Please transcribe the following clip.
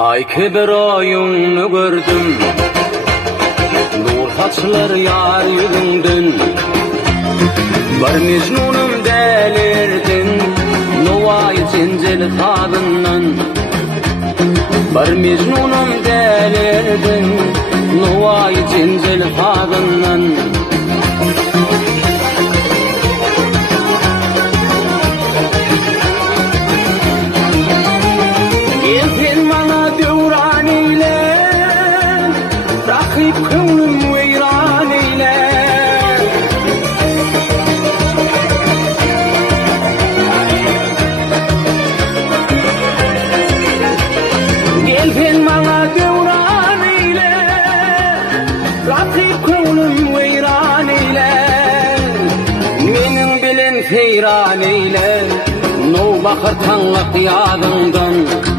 Ayki bir oyunu gördüm, nur saçlar yar yüzünden. Bir mecnunum delirdin, Novay Cencel kadından. Bir mecnunum delirdin, Novay Cencel kadından. Könlüm veyran eyle. Gel ben bana devran eyle, rakip könlüm veyran eyle. Menin bilen feyran eyle, no bakır tanlık yadından.